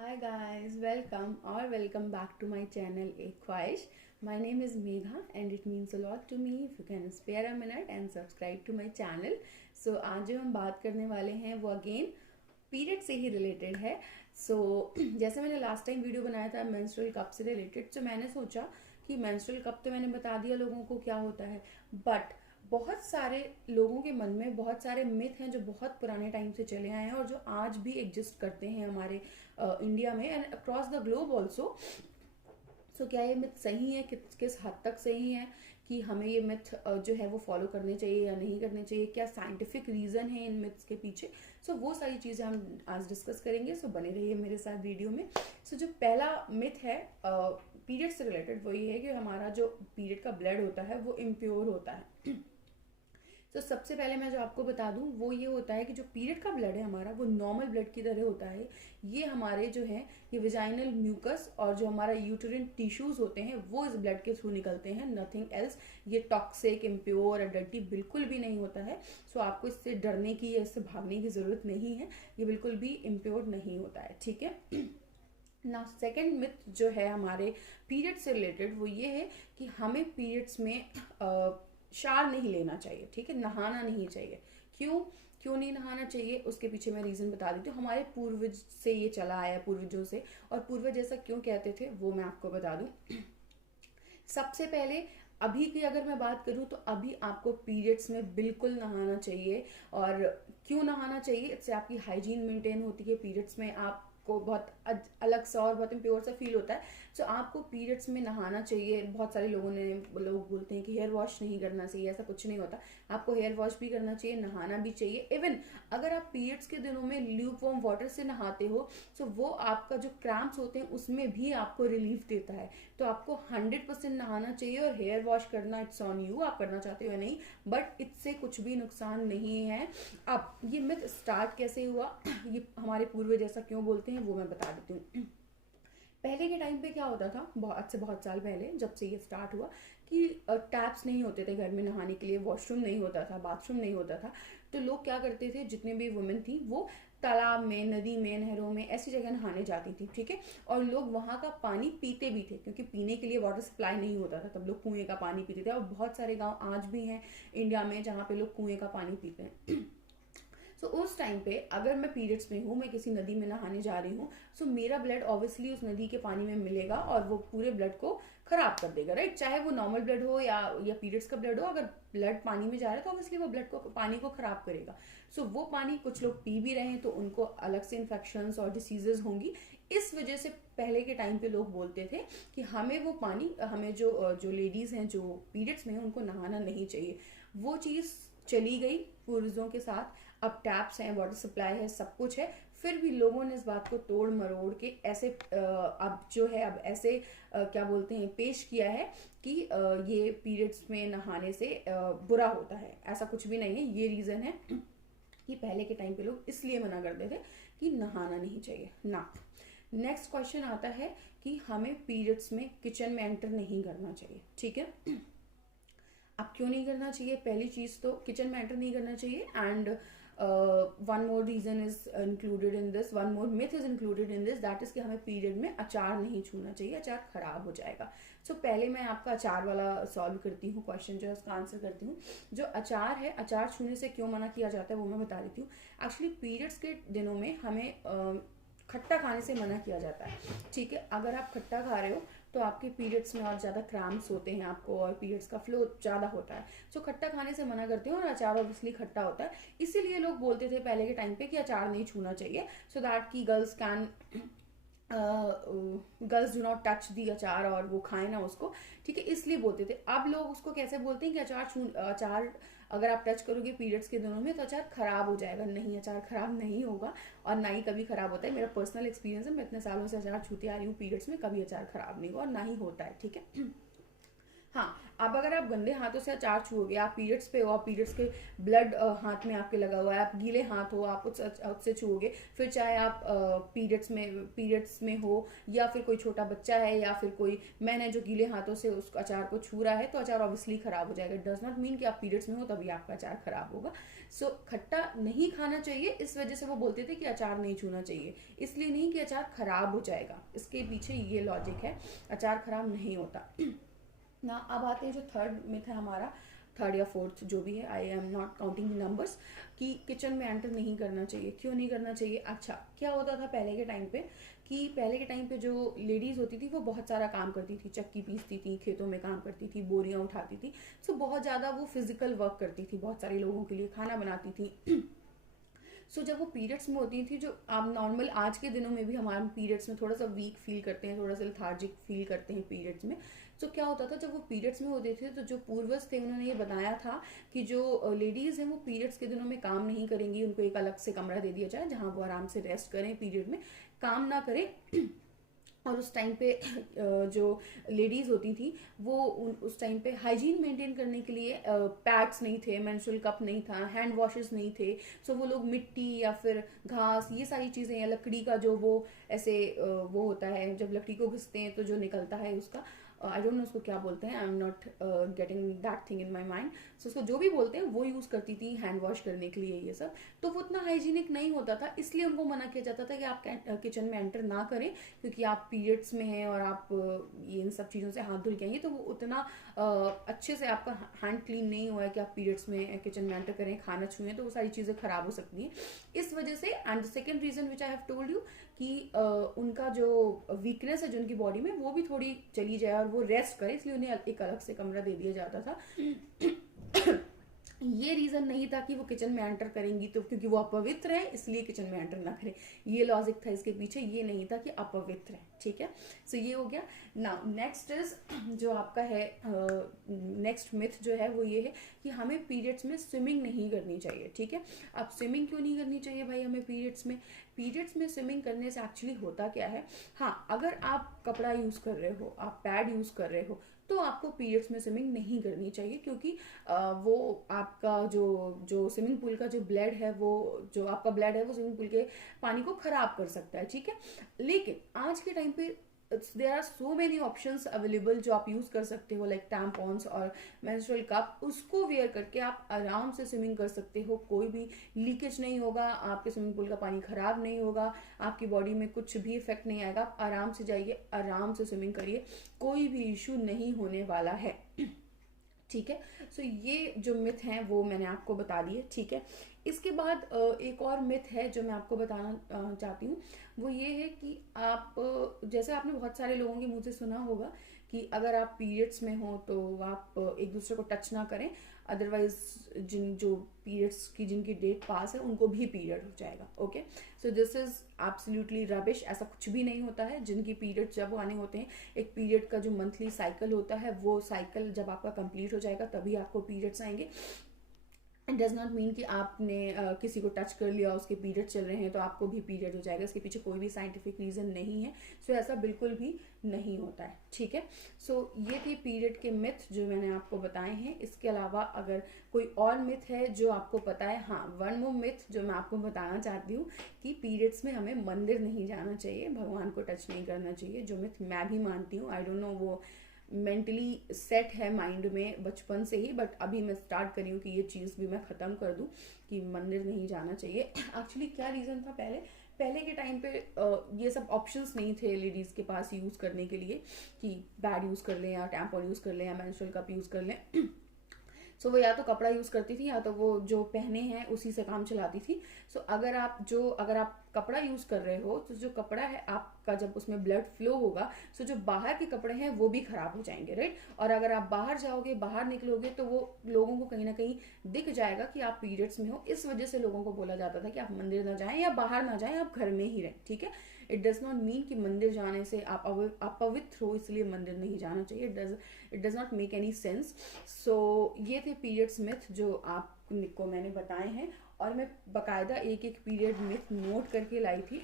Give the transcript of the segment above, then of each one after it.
Hi guys, welcome back to my channel A ख्वाहिश. My name is Megha and it means a lot to me if you can spare a minute and subscribe to my channel. So आज जो हम बात करने वाले हैं वो again period से ही रिलेटेड है. जैसे मैंने लास्ट टाइम वीडियो बनाया था मेंस्ट्रुअल कप से रिलेटेड, तो मैंने सोचा कि मेंस्ट्रुअल कप तो मैंने बता दिया लोगों को क्या होता है, बट बहुत सारे लोगों के मन में बहुत सारे मिथ हैं जो बहुत पुराने टाइम से चले आए हैं और जो आज भी एग्जिस्ट करते हैं हमारे इंडिया में and across the globe also. So क्या ये मिथ सही है, किस हद तक सही है कि हमें ये मिथ जो है वो फॉलो करने चाहिए या नहीं करने चाहिए, क्या साइंटिफिक रीजन है इन मिथ्स के पीछे. वो सारी चीज़ें हम आज डिस्कस करेंगे. बने रहिए मेरे साथ वीडियो में. जो पहला मिथ है पीरियड से रिलेटेड वो ये है कि हमारा जो पीरियड का ब्लड होता है वो इम्प्योर होता है. सबसे पहले मैं जो आपको बता दूं वो ये होता है कि जो पीरियड का ब्लड है हमारा वो नॉर्मल ब्लड की तरह होता है. ये हमारे जो है ये विजाइनल म्यूकस और जो हमारा यूटेरिन टिश्यूज होते हैं वो इस ब्लड के थ्रू निकलते हैं, नथिंग एल्स. ये टॉक्सिक, इम्प्योर और डर्टी बिल्कुल भी नहीं होता है. आपको इससे डरने की या इससे भागने की जरूरत नहीं है. ये बिल्कुल भी इम्प्योर नहीं होता है, ठीक है. ना सेकेंड मिथ जो है हमारे पीरियड से रिलेटेड वो ये है कि हमें पीरियड्स में शावर नहीं लेना चाहिए, ठीक है, नहाना नहीं चाहिए. क्यों नहीं नहाना चाहिए उसके पीछे मैं रीजन बता देती हूँ. हमारे पूर्वज से ये चला आया, पूर्वजों से, और पूर्वज ऐसा क्यों कहते थे वो मैं आपको बता दूं. सबसे पहले अभी की अगर मैं बात करूं तो अभी आपको पीरियड्स में बिल्कुल नहाना चाहिए. और क्यों नहाना चाहिए, इससे आपकी हाइजीन मेंटेन होती है. पीरियड्स में आपको बहुत अलग सा और बहुत इम्प्योर सा फील होता है. आपको पीरियड्स में नहाना चाहिए. बहुत सारे लोग बोलते हैं कि हेयर वॉश नहीं करना चाहिए, ऐसा कुछ नहीं होता. आपको हेयर वॉश भी करना चाहिए, नहाना भी चाहिए. इवन अगर आप पीरियड्स के दिनों में ल्यूक वार्म वाटर से नहाते हो वो आपका जो क्रैम्प्स होते हैं उसमें भी आपको रिलीफ देता है. आपको 100% नहाना चाहिए. और हेयर वॉश करना इट्स ऑन यू, आप करना चाहते हो या नहीं, बट इससे कुछ भी नुकसान नहीं है. अब ये मिथ स्टार्ट कैसे हुआ, ये हमारे पूर्वज ऐसा क्यों बोलते हैं वो मैं बता देती हूँ. पहले के टाइम पे क्या होता था, आज से बहुत साल पहले जब से ये स्टार्ट हुआ, कि टैप्स नहीं होते थे घर में नहाने के लिए, वॉशरूम नहीं होता था, बाथरूम नहीं होता था. तो लोग क्या करते थे, जितने भी वुमेन थी वो तालाब में, नदी में, नहरों में, ऐसी जगह नहाने जाती थी, ठीक है. और लोग वहाँ का पानी पीते भी थे क्योंकि पीने के लिए वाटर सप्लाई नहीं होता था. तब लोग कुएं का पानी पीते थे. और बहुत सारे गाँव आज भी हैं इंडिया में जहाँ पे लोग कुएं का पानी पीते हैं. उस टाइम पे अगर मैं पीरियड्स में हूँ, मैं किसी नदी में नहाने जा रही हूँ, मेरा ब्लड ऑब्वियसली उस नदी के पानी में मिलेगा और वो पूरे ब्लड को खराब कर देगा, राइट. चाहे वो नॉर्मल ब्लड हो या पीरियड्स का ब्लड हो, अगर ब्लड पानी में जा रहा है तो ऑब्वियसली वो ब्लड को, पानी को खराब करेगा. वो पानी कुछ लोग पी भी रहे हैं तो उनको अलग से इन्फेक्शंस और डिसीजेज होंगी. इस वजह से पहले के टाइम पे लोग बोलते थे कि हमें वो पानी, हमें जो लेडीज हैं जो पीरियड्स में हैं उनको नहाना नहीं चाहिए. वो चीज़ चली गई पूर्वजों के साथ. अब टैप्स हैं, वाटर सप्लाई है, सब कुछ है, फिर भी लोगों ने इस बात को तोड़ मरोड़ के ऐसे अब ऐसे क्या बोलते हैं, पेश किया है कि ये पीरियड्स में नहाने से बुरा होता है. ऐसा कुछ भी नहीं है. ये रीजन है कि पहले के टाइम पे लोग इसलिए मना करते थे कि नहाना नहीं चाहिए ना. नेक्स्ट क्वेश्चन आता है कि हमें पीरियड्स में किचन में एंटर नहीं करना चाहिए, ठीक है. अब क्यों नहीं करना चाहिए, पहली चीज तो किचन में एंटर नहीं करना चाहिए. And one more reason is included in this, one more myth is included in this, that is कि हमें पीरियड में अचार नहीं छूना चाहिए, अचार खराब हो जाएगा. पहले मैं आपका अचार वाला सॉल्व करती हूँ, क्वेश्चन जो है उसका आंसर करती हूँ. जो अचार है, अचार छूने से क्यों मना किया जाता है वो मैं बता देती हूँ. एक्चुअली पीरियड्स के दिनों में हमें खट्टा खाने से मना किया जाता है, ठीक है. अगर आप खट्टा खा रहे हो तो आपके पीरियड्स में और ज़्यादा क्रैम्प्स होते हैं आपको और पीरियड्स का फ्लो ज़्यादा होता है. खट्टा खाने से मना करते हैं और अचार ऑब्वियसली खट्टा होता है. इसीलिए लोग बोलते थे पहले के टाइम पे कि अचार नहीं छूना चाहिए, सो दैट की गर्ल्स डू नॉट टच दी अचार और वो खाए ना उसको, ठीक है, इसलिए बोलते थे. अब लोग उसको कैसे बोलते हैं कि अचार अगर आप टच करोगे पीरियड्स के दिनों में तो अचार खराब हो जाएगा. नहीं, अचार खराब नहीं होगा और ना ही कभी खराब होता है. मेरा पर्सनल एक्सपीरियंस है, मैं इतने सालों से अचार छूती आ रही हूँ पीरियड्स में, कभी अचार खराब नहीं हुआ और ना ही होता है, ठीक है. हाँ, अब अगर आप गंदे हाथों से अचार छुओगे, आप पीरियड्स पे हो, आप पीरियड्स के ब्लड हाथ में आपके लगा हुआ है, आप गीले हाथ हो, आप उससे छुओगे, फिर चाहे आप पीरियड्स में हो, या फिर कोई छोटा बच्चा है, या फिर कोई मैन है जो गीले हाथों से उस अचार को छू रहा है, तो अचार ऑब्वियसली खराब हो जाएगा। इट डज नॉट मीन कि आप पीरियड्स में हो तभी आपका अचार खराब होगा। सो खट्टा नहीं खाना चाहिए, इस वजह से वो बोलते थे कि अचार नहीं छूना चाहिए, इसलिए नहीं कि अचार खराब हो जाएगा, इसके पीछे ये लॉजिक है, अचार खराब नहीं होता ना। अब आते हैं जो थर्ड मिथ है हमारा, थर्ड या फोर्थ जो भी है, आई am not counting the numbers, कि किचन में एंटर नहीं करना चाहिए। क्यों नहीं करना चाहिए? अच्छा, क्या होता था पहले के टाइम पे, कि पहले के टाइम पे जो लेडीज़ होती थी वो बहुत सारा काम करती थी, चक्की पीसती थी, खेतों में काम करती थी, बोरियां उठाती थी, सो बहुत ज़्यादा वो फिजिकल वर्क करती थी, बहुत सारे लोगों के लिए खाना बनाती थी। सो जब वो पीरियड्स में होती थी, जो आप नॉर्मल आज के दिनों में भी हमारे पीरियड्स में थोड़ा सा वीक फील करते हैं, थोड़ा सा लेथार्जिक फील करते हैं पीरियड्स में। तो क्या होता था, जब वो पीरियड्स में होते थे तो जो पूर्वज थे उन्होंने ये बताया था कि जो लेडीज़ हैं वो पीरियड्स के दिनों में काम नहीं करेंगी, उनको एक अलग से कमरा दे दिया जाए जहाँ वो आराम से रेस्ट करें, पीरियड में काम ना करें। और उस टाइम पे जो लेडीज़ होती थी वो उस टाइम पे हाइजीन मेंटेन करने के लिए पैड्स नहीं थे, मेंस्ट्रुअल कप नहीं था, हैंड वॉशेस नहीं थे, सो वो लोग मिट्टी या फिर घास, ये सारी चीज़ें, या लकड़ी का जो वो ऐसे वो होता है, जब लकड़ी को घिसते हैं तो जो निकलता है उसका, आई डोंट नो उसको क्या बोलते हैं, I am not getting that thing in my mind. So उसको जो भी बोलते हैं वो यूज़ करती थी हैंड वॉश करने के लिए ये सब। तो वो उतना हाइजीनिक नहीं होता था, इसलिए उनको मना किया जाता था कि आप किचन में एंटर ना करें, क्योंकि आप पीरियड्स में हैं और आप ये इन सब चीज़ों से हाथ धुल के आएंगे, तो वो उतना अच्छे से आपका हैंड क्लीन नहीं हुआ है कि आप पीरियड्स में किचन में एंटर करें, खाना छुएं, तो वो सारी चीज़ें खराब हो सकती हैं इस वजह से। And the second reason which I have told you, कि उनका जो वीकनेस है जो उनकी बॉडी में वो भी थोड़ी चली जाए और वो रेस्ट करे, इसलिए उन्हें एक अलग से कमरा दे दिया जाता था। ये रीजन नहीं था कि वो किचन में एंटर करेंगी तो क्योंकि वो अपवित्र है इसलिए किचन में एंटर ना करें, ये लॉजिक था इसके पीछे, ये नहीं था कि अपवित्र है। ठीक है, सो ये हो गया। नाउ नेक्स्ट इज जो आपका है, नेक्स्ट मिथ जो है वो ये है कि हमें पीरियड्स में स्विमिंग नहीं करनी चाहिए। ठीक है, अब स्विमिंग क्यों नहीं करनी चाहिए भाई हमें पीरियड्स में स्विमिंग करने से एक्चुअली होता क्या है, हाँ, अगर आप कपड़ा यूज कर रहे हो, आप पैड यूज कर रहे हो, तो आपको पीरियड्स में स्विमिंग नहीं करनी चाहिए, क्योंकि वो आपका जो जो स्विमिंग पूल का जो ब्लड है, वो जो आपका ब्लड है वो स्विमिंग पूल के पानी को खराब कर सकता है। ठीक है, लेकिन आज के टाइम पे there are so many options available जो आप यूज कर सकते हो, लाइक टैम्पॉन्स और मेंस्ट्रुअल कप, उसको वेयर करके आप आराम से स्विमिंग कर सकते हो, कोई भी लीकेज नहीं होगा, आपके स्विमिंग पूल का पानी खराब नहीं होगा, आपकी बॉडी में कुछ भी इफेक्ट नहीं आएगा, आप आराम से जाइए, आराम से स्विमिंग करिए, कोई भी इशू नहीं होने वाला है। ठीक है, सो ये जो मिथ हैं वो मैंने आपको बता दिए। ठीक है, इसके बाद एक और मिथ है जो मैं आपको बताना चाहती हूँ, वो ये है कि आप जैसे आपने बहुत सारे लोगों के मुंह से सुना होगा कि अगर आप पीरियड्स में हो तो आप एक दूसरे को टच ना करें, अदरवाइज जो पीरियड्स की जिनकी डेट पास है उनको भी पीरियड हो जाएगा। Okay, so this is absolutely rubbish, ऐसा कुछ भी नहीं होता है। जिनकी पीरियड जब आने होते हैं, एक पीरियड का जो मंथली साइकिल होता है, वो साइकिल जब आपका कंप्लीट हो जाएगा तभी आपको पीरियड्स आएंगे। इट डज नॉट मीन कि आपने किसी को टच कर लिया, उसके पीरियड चल रहे हैं तो आपको भी पीरियड हो जाएगा, इसके पीछे कोई भी साइंटिफिक रीजन नहीं है। सो ऐसा बिल्कुल भी नहीं होता है। ठीक है, सो ये थे पीरियड के मिथ जो मैंने आपको बताए हैं। इसके अलावा अगर कोई और मिथ है जो आपको पता है, हाँ, वन मोर मिथ जो मैं आपको बताना चाहती हूँ कि पीरियड्स में हमें मंदिर नहीं जाना चाहिए, भगवान को टच नहीं करना चाहिए, जो मिथ मैं भी मानती हूँ। आई डोंट नो, वो मेंटली सेट है माइंड में बचपन से ही, बट अभी मैं स्टार्ट करी हूँ कि ये चीज़ भी मैं ख़त्म कर दूँ कि मंदिर नहीं जाना चाहिए। एक्चुअली क्या रीज़न था, पहले के टाइम पे ये सब ऑप्शंस नहीं थे लेडीज़ के पास यूज़ करने के लिए कि पैड यूज़ कर लें या टैम्पॉन यूज़ कर लें या मेंस्ट्रुअल कप यूज़ कर लें। सो वो या तो कपड़ा यूज़ करती थी या तो वो जो पहने हैं उसी से काम चलाती थी। सो अगर आप कपड़ा यूज़ कर रहे हो तो जो कपड़ा है आपका, जब उसमें ब्लड फ्लो होगा, सो जो बाहर के कपड़े हैं वो भी खराब हो जाएंगे, राइट। और अगर आप बाहर जाओगे, बाहर निकलोगे, तो वो लोगों को कहीं ना कहीं दिख जाएगा कि आप पीरियड्स में हो। इस वजह से लोगों को बोला जाता था कि आप मंदिर ना जाएं या बाहर ना जाएं, आप घर में ही रहें। ठीक है, इट डज नॉट मीन कि मंदिर जाने से आप अपवित्र हो इसलिए मंदिर नहीं जाना चाहिए। It does not make any sense. So ये थे पीरियड्स मिथ जो आपको मैंने बताए हैं, और मैं बकायदा एक एक पीरियड मिथ नोट करके लाई थी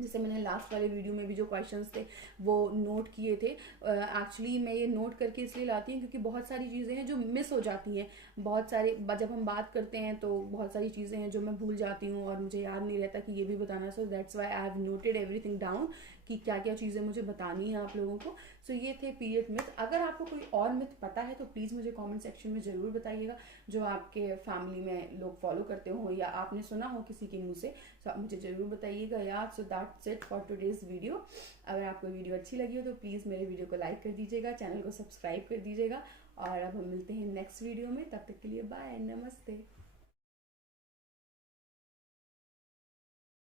जैसे मैंने लास्ट वाले वीडियो में भी जो क्वेश्चंस थे वो नोट किए थे। एक्चुअली मैं ये नोट करके इसलिए लाती हूँ क्योंकि बहुत सारी चीज़ें हैं जो मिस हो जाती हैं। बहुत सारे जब हम बात करते हैं तो बहुत सारी चीज़ें हैं जो मैं भूल जाती हूँ और मुझे याद नहीं रहता कि ये भी बताना। So that's why I have noted everything down कि क्या क्या चीज़ें मुझे बतानी है आप लोगों को। सो ये थे पीरियड मिथ। अगर आपको कोई और मिथ पता है तो प्लीज़ मुझे कमेंट सेक्शन में ज़रूर बताइएगा, जो आपके फैमिली में लोग फॉलो करते हो या आपने सुना हो किसी के मुँह से। तो आप मुझे ज़रूर बताइएगा यार। So that's it for today's video. अगर आपको वीडियो अच्छी लगी हो तो प्लीज़ मेरे वीडियो को लाइक कर दीजिएगा, चैनल को सब्सक्राइब कर दीजिएगा। और अब हम मिलते हैं नेक्स्ट वीडियो में, तब तक के लिए बाय, नमस्ते।